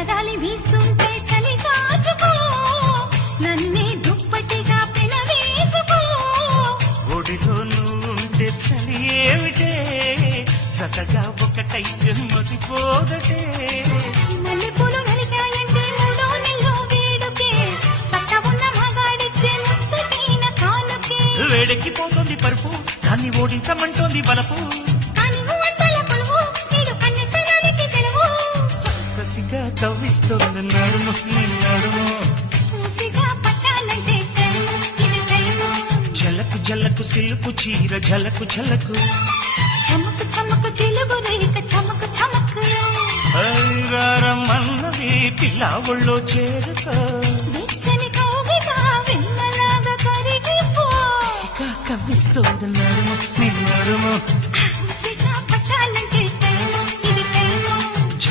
చల్లగాలి వీస్తుంటే చలి కాచుకో నన్నే దుప్పటిగా పెనవేసుకో ఒడిలో నువ్వుంటే చలి ఏమిటే చక్కగా ఒకటైతే మతిపోదటే మల్లెపూలు నలిగాయంటే మూడో నెలలో వేడుకే సక్క ఉన్న మగాడిచ్చే ముచ్చటైన కానుకే వేడెక్కిపోతుంది పరుపు దాన్ని ఓడించమంటోంది బలపు కానీ వంటల పులువు నేడు కన్నెత్తనానికి సెలవు కసిగా కవ్విస్తోంది నడుము నీ నడుము ఊసిగా పట్టాలంటే టైము ఇది టైము జలకు జలకు సిల్కు చీర జలకు జలకు చమకు చమకు చిలుగు రేఖ చమకు చమకు అన్నది పిల్ల ఒళ్ళో చేరుకో వెచ్చని కౌగిట వెన్నలాగా కరిగిపో కసిగా కవ్విస్తోంది నడుము నీ నడుము